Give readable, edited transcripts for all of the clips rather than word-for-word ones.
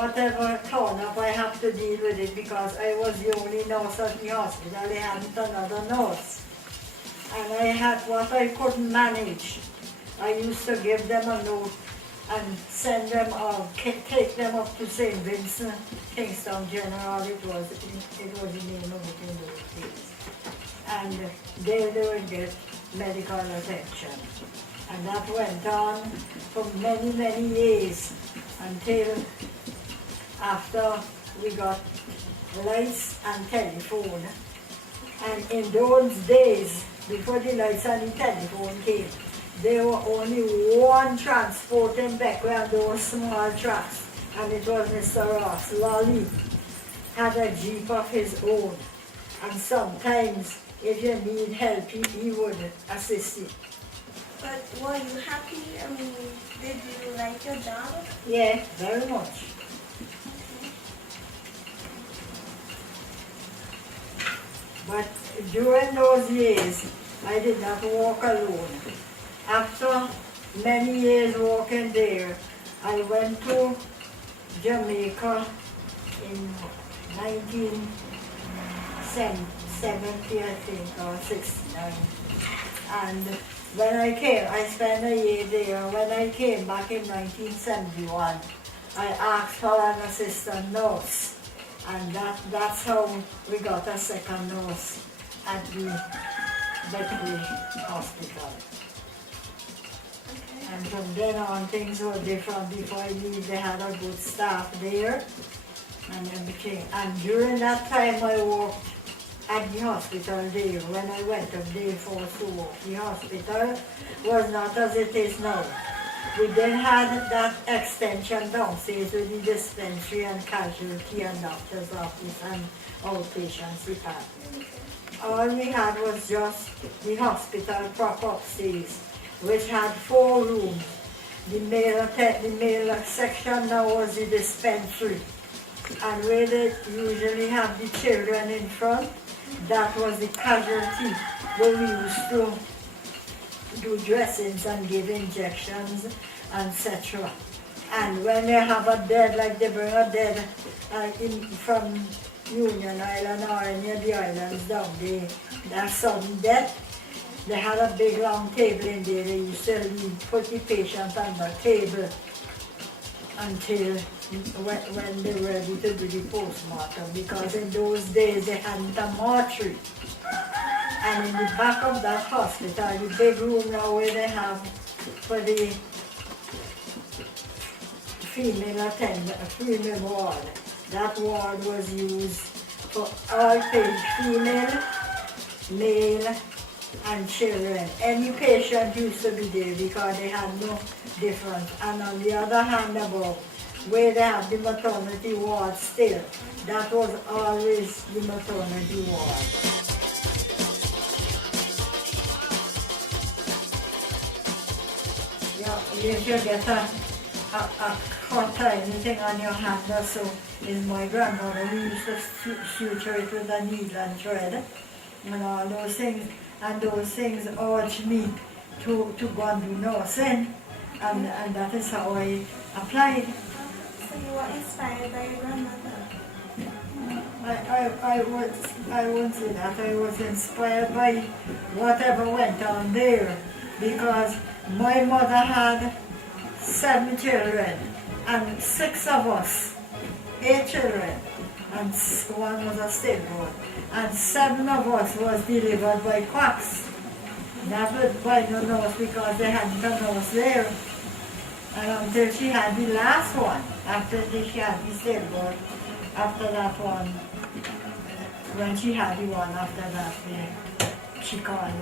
whatever turn up, I have to deal with it because I was the only nurse at the hospital. They hadn't another nurse. And I had what I couldn't manage. I used to give them a note and send them take them up to St. Vincent, Kingston General, it was the name of it in those days. And there they would get medical attention. And that went on for many, many years until after we got lights and telephone. And in those days, before the lights and the telephone came, there were only one transport in Bequia, and those small trucks, and it was Mr. Ross. Lolly had a jeep of his own, and sometimes if you need help, he would assist you. But were you happy? I mean, did you like your job? Yeah, very much. But during those years, I did not walk alone. After many years walking there, I went to Jamaica in 1970, I think, or 69. And when I came, I spent a year there. When I came back in 1971, I asked for an assistant nurse. And that's how we got a second nurse at the Bequia Hospital. Okay. And from then on, things were different. Before I leave, they had a good staff there. And during that time, I worked at the hospital there. When I went up there for to work, the hospital was not as it is now. We then had that extension downstairs with the dispensary and casualty and doctor's office and outpatients department. All we had was just the hospital prop upstairs, which had 4 rooms. The male section now was the dispensary. And where they usually have the children in front, that was the casualty where we used to do dressings and give injections, etc. And when they have a dead, like they bring a dead from Union Island or any of the islands down there, that sudden death, they had a big long table in there. They used to put the patient on the table until when they were ready to do the postmortem, because in those days they hadn't a mortuary. And in the back of that hospital, the big room now where they have for the female ward, that ward was used for all female, male, and children. Any patient used to be there because they had no difference. And on the other hand above, where they have the maternity ward still, that was always the maternity ward. If you get a cut or anything on your hand or so, is my grandmother who used to suture it with a needle and thread and all those things. And those things urged me to go and do nursing, and that is how I applied. So you were inspired by your grandmother? I wouldn't say that. I was inspired by whatever went on there, because my mother had 7 children, and 6 of us, 8 children, and 1 was a stillborn, and 7 of us was delivered by quacks. That was by no nurse because they hadn't a nurse there. And until she had the last one, after she had the stillborn, after that one, when she had the one after that, she called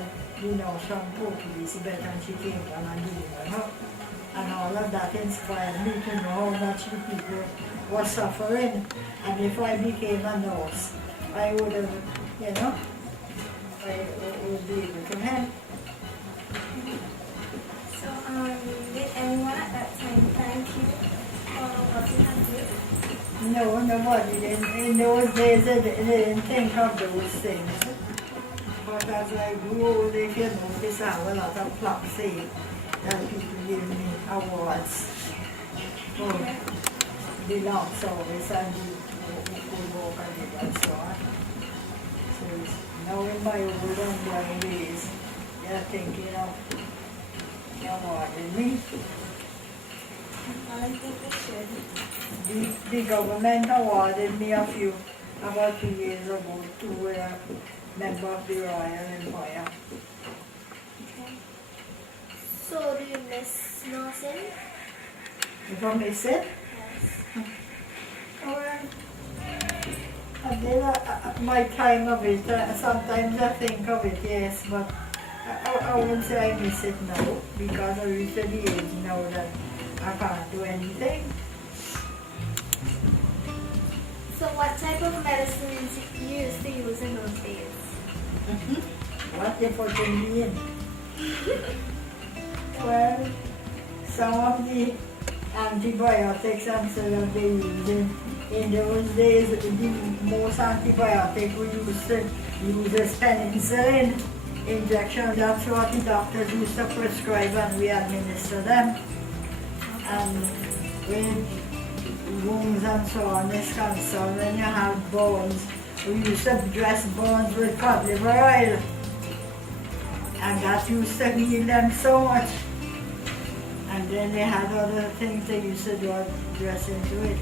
the nurse from Portuguese, and she came down and delivered her. And all of that inspired me to know how much the people were suffering. And if I became a nurse, I would have, I would be able to help. So, did anyone at that time thank you for what you had done? No, nobody. In those days, they didn't think of those things. But as I grew old, if you notice, I have a lot of plaques here that people give me awards for the long service and the work and it and so on. So now in my old and young days, they're thinking of awarding me. I think they should. The government awarded me about 2 years ago, to a member of the Royal Empire. Okay. So do you miss nursing? If I miss it, Yes. well, I did my time of it. Sometimes I think of it, yes, but I wouldn't say I miss it now, because I reached the age now that I can't do anything. So what type of medicines you used to use in those days? What they put me in? Well, some of the antibiotics and so that they used in those days, the most antibiotic we used to use is penicillin injection. That's what the doctors used to prescribe and we administer them. And with wounds and so on is concerned, when you have burns, we used to dress burns with cod liver oil. And that used to heal them so much. And then they had other things they used to do dress into it.